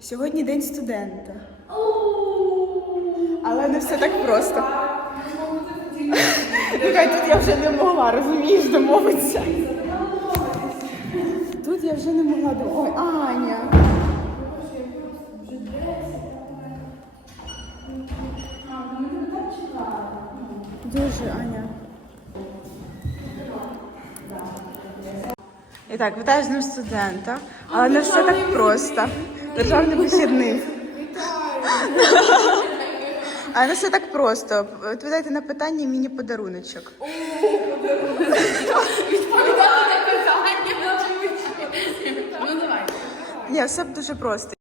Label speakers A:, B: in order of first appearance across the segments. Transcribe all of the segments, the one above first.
A: Сьогодні день студента. Але не все так просто. Нехай тут я вже не могла, розумієш, домовитися. Тут я вже не могла домовитися. Ой, Аня. Дуже, Аня. І так, вітаю з ним студента, але не все так просто. Державний вихідний. А не все так просто. Відповідайте на питання і мені подаруночок.
B: Ну давай.
A: Ні, все дуже просто.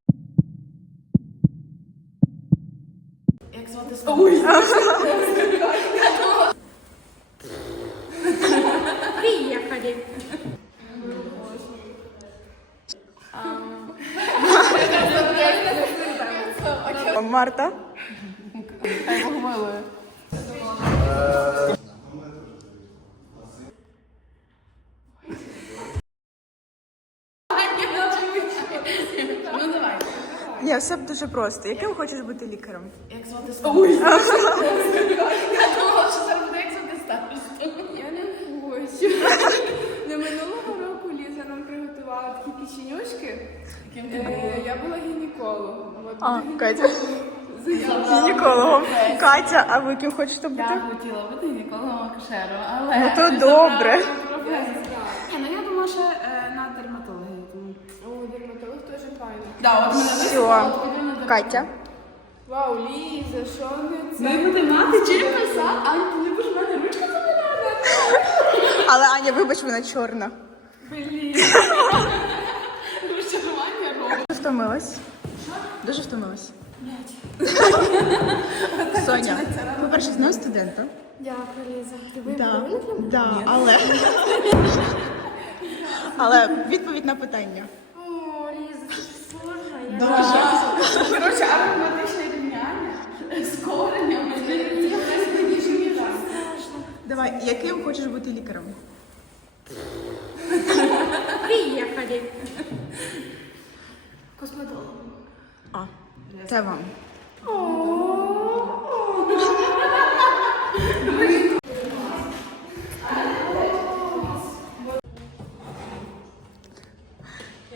B: Як звати Ой.
C: Приехали.
B: Ну давай.
A: Ні, все дуже просто. Яким хочеш бути лікарем?
B: Як звати Ой. Я думала, що зараз буде як звати старосту.
C: Я не хочу. Не минулого року Ліза нам приготувала такі печенюшки. Е, Я була гінекологом.
A: А, Катя. Гінекологом. Катя, а ви ким хочете бути?
B: Я хотіла бути гінекологом акушером, але...
A: Ну то добре.
B: Ні, ну я думаю, що е, на дерматологію. тому-
C: О, дерматолог теж файно.
B: Да, от мене
A: Все.
B: висновок, піду на
A: Катя.
C: Вау, Ліза, що не це?
B: Ну і буде мати чим писати, Ань, ти не будеш в мене ручку забирати.
A: Але Аня, вибач, вона чорна.
B: Блін. Розчарування робить.
A: Дуже втомилась. Дуже втомилась. Соня, по-перше, знаю студента.
C: Дякую, Ліза. Ти
A: Да, да, але. але відповідь на питання.
C: О, Ліза, це сложно. Я
A: Дуже.
B: Коротше, ароматичне рівняння з це їжа.
A: Давай, яким хочеш бути лікарем? це вам.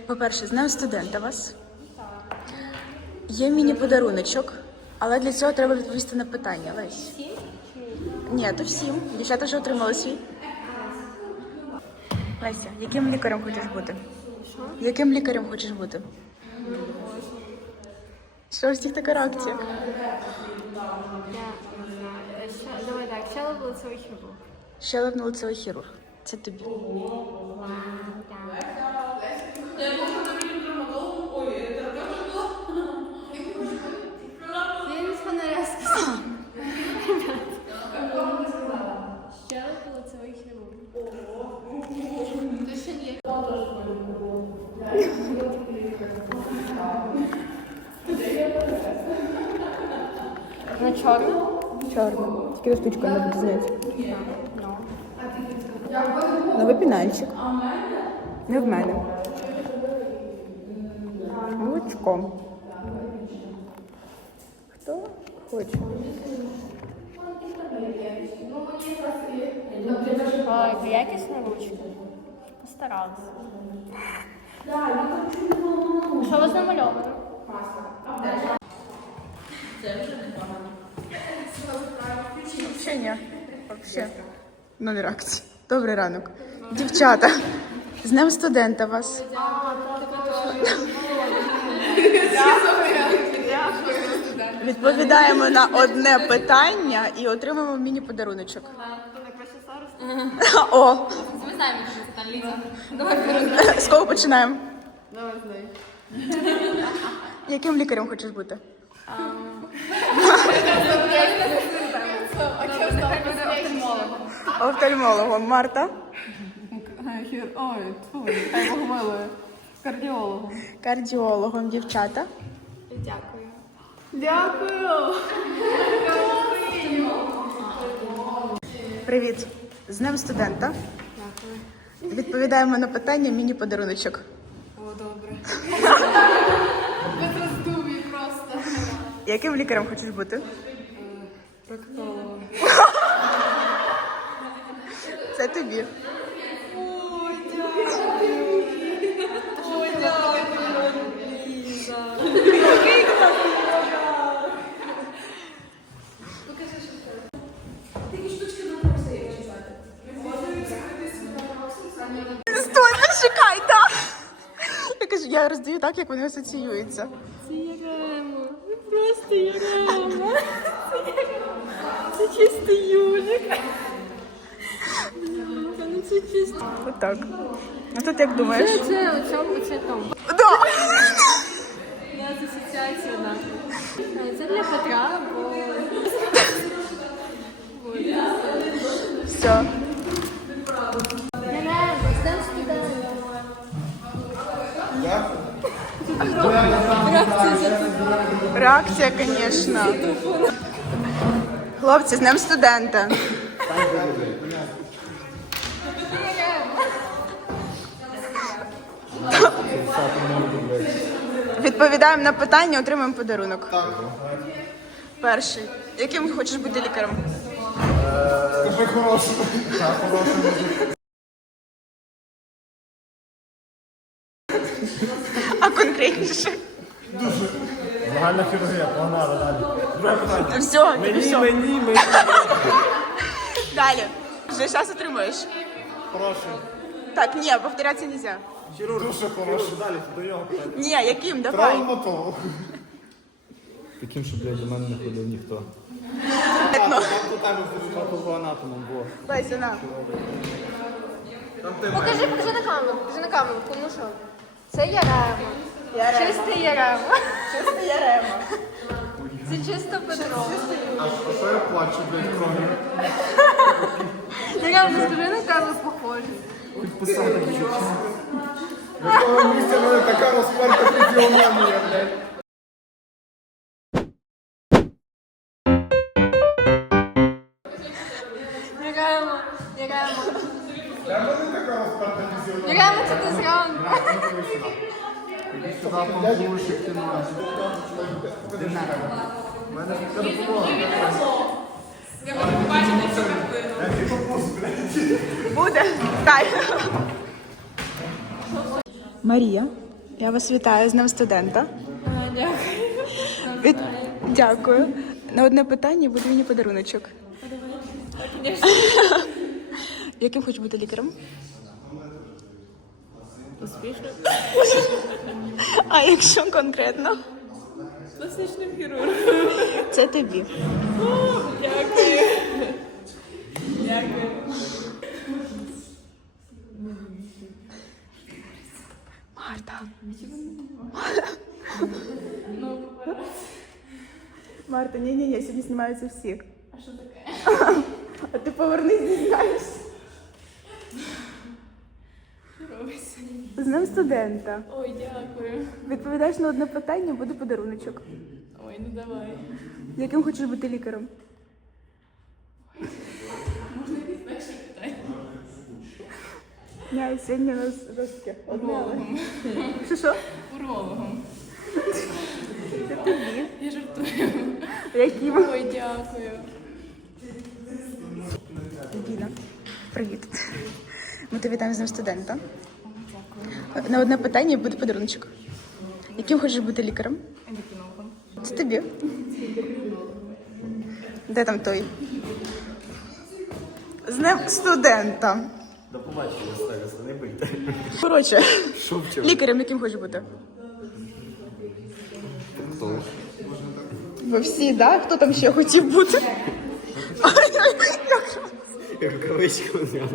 A: По-перше, знаю студента вас. Є міні-подаруночок, але для цього треба відповісти на питання. Лесь. Ні, то всім. Дівчата вже отримали свій. Леся, яким лікарем хочеш бути? Яким лікарем хочеш бути? Що ж їх така реакція?
C: Давай так, сначала лицевий хірург. хирург.
A: Щелепно лицевий хірург. Це тобі.
C: Він Чорно?
A: Чорно. Тільки штучка не зняти. Новий пінальчик. Не в мене. Лучком. Хто хоче?
C: Ой, якісна ручка. Постаралася. Що у вас намальовано?
A: Взагалі. Нові реакції. Добрий ранок. Дівчата. З Днем студента вас. Відповідаємо на одне питання і отримаємо міні-подаруночок. О,
C: Ми знаємо, що там Ліза. Давай
A: з кого починаємо?
B: Давай з.
A: Яким лікарем хочеш бути? Офтальмологом. Марта.
B: Ой, тьфу. Кардіологом.
A: Кардіологом. Дівчата.
C: Дякую.
B: Дякую.
A: Привіт. З Днем студента.
C: Дякую.
A: Відповідаємо на питання міні-подаруночок.
C: О, добре.
B: Без
A: Яким лікарем хочеш бути?
C: Проктолог.
A: Це тобі. Стой, почекай, так. Я кажу, я роздаю так, як вони асоціюються.
C: Це Ярема. Ви просто Ярема. Це чистий Юлік. Бляха, ну це чисто.
A: Отак. А тут як думаєш?
C: Це, це, оце, оце там.
A: Да.
C: Я з асоціація нахуй. Це для Петра, бо...
A: Все. Реакція, звісно. Хлопці, з ним студента. Відповідаємо на питання, отримаємо подарунок. Перший. Яким хочеш бути лікарем?
D: Скажи. Так, хорошого.
A: А конкретніше.
D: Загальна хірургія, погнали далі.
A: Все,
D: Мені,
A: все.
D: мені, мені.
A: Далі. Вже зараз отримуєш.
D: Хороший.
A: Так, ні, повторятися не можна.
D: Хірург. Дуже хороший. Далі, до нього питання.
A: Ні, яким? Давай.
D: Травматолог.
E: Таким, що, блядь, до мене не ходив ніхто.
A: Конкретно.
E: Патологоанатомом було.
A: Леся, на.
B: Покажи, покажи на камеру. Покажи на камеру, кому що. Це Ярема.
A: Ярема.
B: Чистий Ярема.
A: Чисто Ярема.
B: Це чисто Петро.
D: А що я плачу, блядь, кров'ю?
B: Ярема, скажи на тебе похоже.
D: В якому місці в мене така розперта фізіономія, блядь?
B: Ярема, Ярема.
D: Я мене така розперта фізіономія.
B: Ярема, це ти зранку.
D: Сюди помпушик, ти маєш. У мене ж така допомога.
A: Буде. Дай. Марія, я вас вітаю з Днем студента.
C: Дякую.
A: Від... Дякую. На одне питання буде мені подаруночок. Яким хочеш бути лікарем?
C: Успішно.
A: А якщо конкретно?
C: Пластичним хірургом.
A: Це тобі.
C: Дякую. Дякую.
A: Марта. Марта, ні, ні, ні, сьогодні знімаються всі. А що таке? А ти повернись, дізнаєшся.
C: Робиться.
A: З ним студента.
C: Ой, дякую.
A: Відповідаєш на одне питання, буде подаруночок.
C: Ой, ну давай.
A: Яким хочеш бути лікарем? Ні, сьогодні у нас таке. Одне. але. Що що?
C: Урологом.
A: Це тобі.
C: Я жартую.
A: Яким?
C: Ой, дякую.
A: Діна, привіт. Ми тебе вітаємо з ним студента. На одне питання буде подаруночок. Яким хочеш бути лікарем?
C: Ендокринологом.
A: Це тобі. Де там той? З ним студента.
E: До побачення, Старіса, не бийте.
A: Коротше, лікарем яким хочеш бути?
E: Хто?
A: Ви всі, да? Хто там ще хотів бути?
E: Рукавичку взяв.